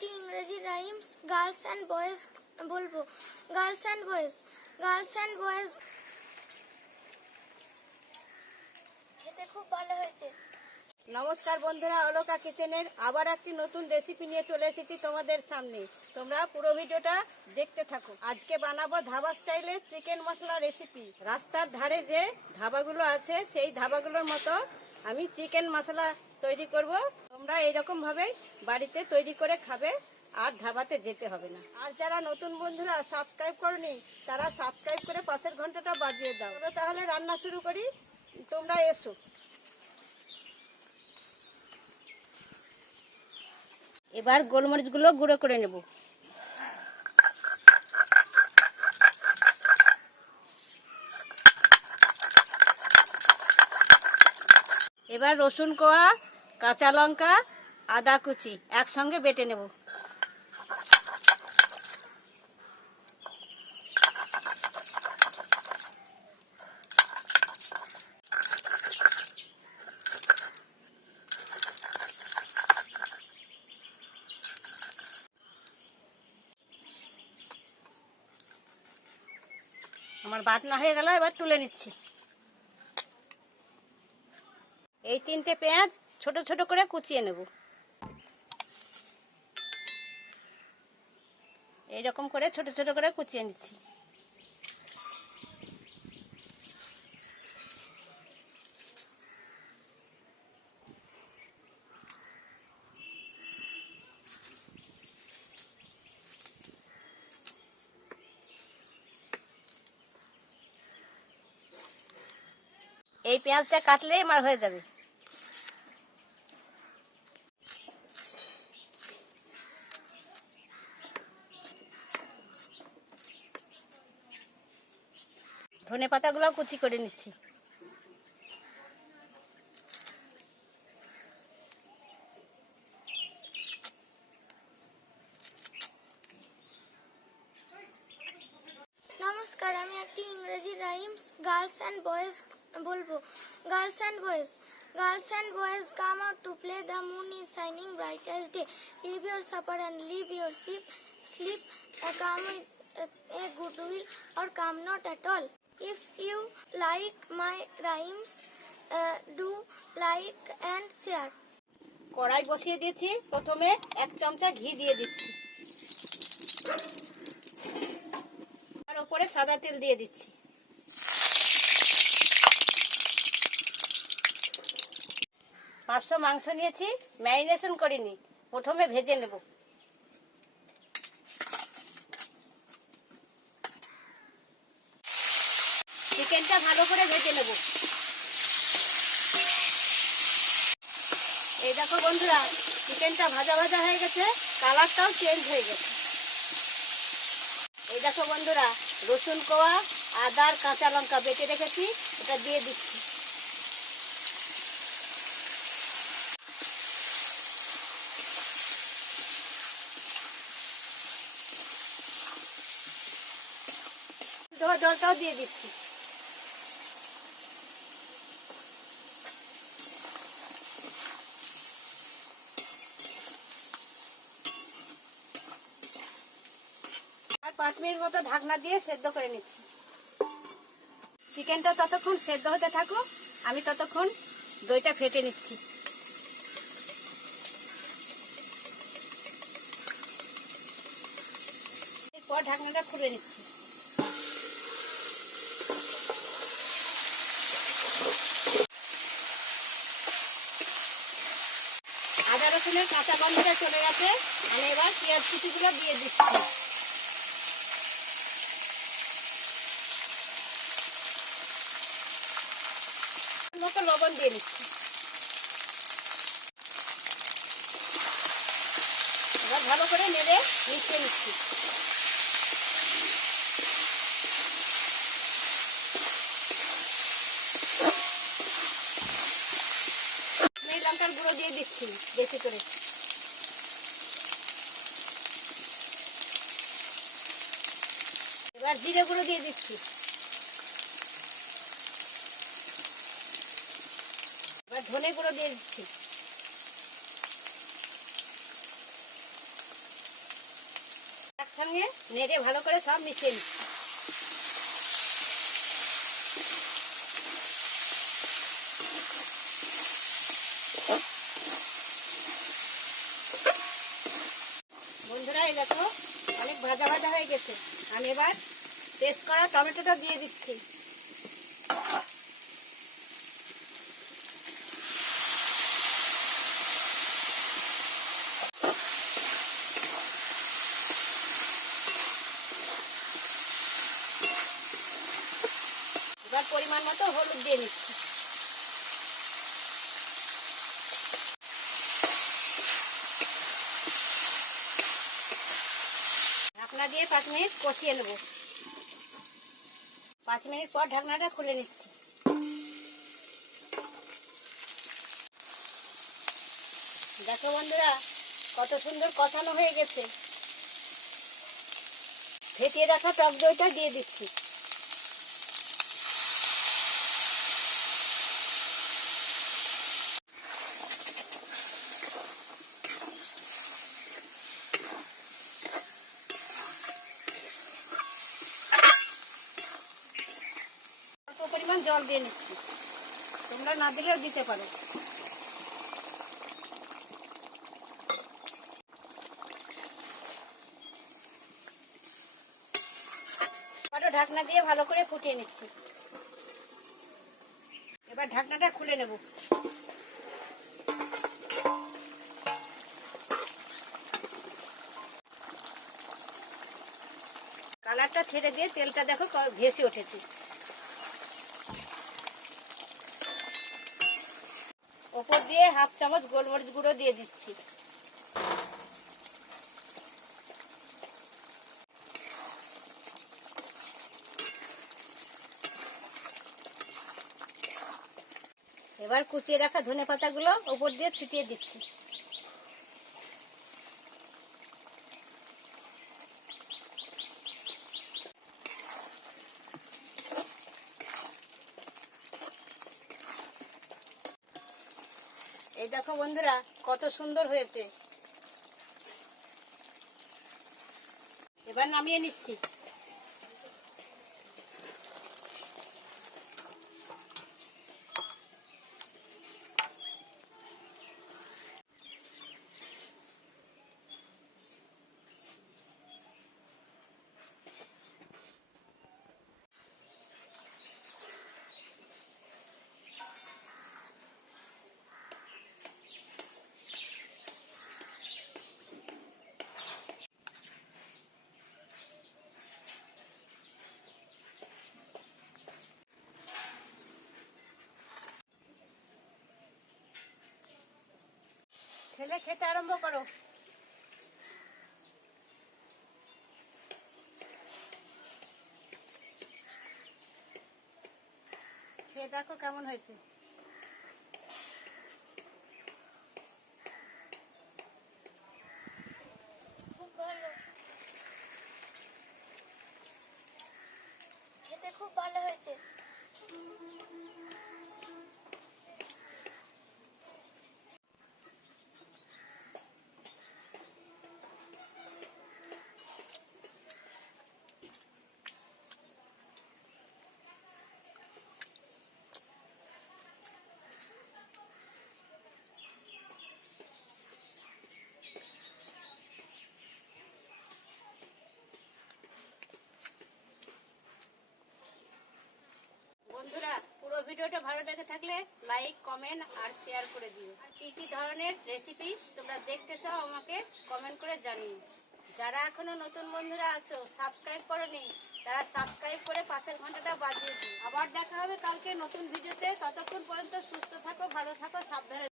একটি ইংরেজি rhymes girls and boys বলবো। Girls and boys, girls and boys. খেতে খুব ভালো হয়েছে। নমস্কার বন্ধুরা, আলোকা কিচেনের আবার একটি নতুন রেসিপি নিয়ে চলে এসেছি তোমাদের সামনে। তোমরা পুরো ভিডিওটা দেখতে থাকো। আজকে বানাবো ধাবা স্টাইলের চিকেন মশলা রেসিপি। রাস্তার ধারে যে ধাবাগুলো আছে সেই ধাবাগুলোর মতো আমি চিকেন মশলা তৈরি করব। তোমরা এইরকম ভাবে বাড়িতে তৈরি করে খাবে আর ধাবাতে যেতে হবে না। আর যারা নতুন বন্ধুরা সাবস্ক্রাইব করনি তারা সাবস্ক্রাইব করে পাশের ঘন্টাটা বাজিয়ে দাও। তাহলে রান্না শুরু করি, তোমরা এসো। এবার গোলমরিচগুলো গুঁড়ো করে নেব। এবার রসুন কোয়া, কাঁচা লঙ্কা, আদা কুচি একসঙ্গে বেটে নেব। আমার বাটনা হয়ে গেল, এবার তুলে নিচ্ছি। এই 3টে পেঁয়াজ ছোট ছোট করে কুচিয়ে নেব। এইরকম করে ছোট ছোট করে কুচিয়ে নিচ্ছি। এই পেঁয়াজটা কাটলে আমার হয়ে যাবে। ধনে পাতাগুলো কুচি করে নিচ্ছি। নমস্কার, আমি একটি ইংরেজি রাইমস গার্লস অ্যান্ড বয়েজ বলবো। Girls and boys, girls and boys, come out to play. The moon is shining bright as day. Leave your supper and leave your sleep. Come with a good will or come not at all. If you like my rhymes, do like and share. কড়াই বসিয়ে দিয়েছি। প্রথমে 1 চামচা ঘি দিয়ে দিচ্ছি। আর উপরে সাদা তেল দিয়ে দিচ্ছি। মাংস নিয়েছি, ম্যারিনেশন করিনি, প্রথমে ভেজে নেব। চিকেনটা ভালো করে ভেজে নেব। এই দেখো বন্ধুরা, চিকেনটা ভাজা ভাজা হয়ে গেছে, কালারটাও চেঞ্জ হয়ে গেছে। এই দেখো বন্ধুরা, রসুন কোয়া, আদা আর কাঁচা লঙ্কা বেটে রেখেছি, এটা দিয়ে দিচ্ছি। জলটাও দিয়ে দিচ্ছি। আর 5 মিনিট মতো ঢাকনা দিয়ে সেদ্ধ করে নিচ্ছি। চিকেনটা ততক্ষণ সেদ্ধ হতে থাকুক, আমি ততক্ষণ দইটা ফেটে নিচ্ছি। এরপর ঢাকনাটা খুলে নিচ্ছি। আদা রসুনের কাঁচা গন্ধটা চলে গেছে, আমি এবার পেঁয়াজ কুচিগুলো দিয়ে দিচ্ছি। মতো লবণ দিয়ে দিচ্ছি। এবার ভালো করে নেড়ে মিশিয়ে নিচ্ছি। লঙ্কার গুঁড়ো দিয়ে দিচ্ছি বেশি করে। এবার জিরে গুঁড়ো দিয়ে দিচ্ছি। এবার ধনে গুঁড়ো দিয়ে দিচ্ছি। সঙ্গে নেড়ে ভালো করে সব মিশিয়ে নিচ্ছি। বন্ধুরা এই দেখো অনেক ভাজা ভাজা হয়ে গেছে। আমি এবার পেস্ট করা টমেটোটা দিয়ে দিচ্ছি। এবার পরিমাণ মতো হলুদ দিয়ে নিচ্ছি। ঢাকনা দিয়ে 5 মিনিট কষিয়ে নেব। 5 মিনিট পর ঢাকনাটা খুলে নিচ্ছি। দেখো বন্ধুরা কত সুন্দর কষানো হয়ে গেছে। ফেটিয়ে রাখা টক দইটা দিয়ে দিচ্ছি। অল্প পরিমাণ জল দিয়ে নিচ্ছি, তোমরা না দিলেও দিতে পারো। আরো ঢাকনা দিয়ে ভালো করে ফুটিয়ে নিচ্ছি। এবার ঢাকনাটা খুলে নেব। কালারটা ছেড়ে দিয়ে তেলটা দেখো ভেসে উঠেছে। ওপর দিয়ে 1/2 চামচ গোলমরিচ গুঁড়ো দিয়ে দিচ্ছি। এবার কুচিয়ে রাখা ধনেপাতাগুলো ওপর দিয়ে ছিটিয়ে দিচ্ছি। এই দেখো বন্ধুরা কত সুন্দর হয়েছে। এবার নামিয়ে নিচ্ছি। ছেলে খেতে আরম্ভ করো। খেয়ে দেখো কেমন হয়েছে। খুব ভালো, খেতে খুব ভালো হয়েছে। বন্ধুরা পুরো ভিডিওটা ভালো লেগে থাকলে লাইক, কমেন্ট আর শেয়ার করে দিও। আর কি কি ধরনের রেসিপি তোমরা দেখতে চাও আমাকে কমেন্ট করে জানিও। যারা এখনো নতুন বন্ধুরা আছো সাবস্ক্রাইব করোনি তারা সাবস্ক্রাইব করে পাশের ঘন্টাটা বাজিয়ে দিও। আবার দেখা হবে কালকে নতুন ভিডিওতে। ততক্ষণ পর্যন্ত সুস্থ থাকো, ভালো থাকো, সাবধানে।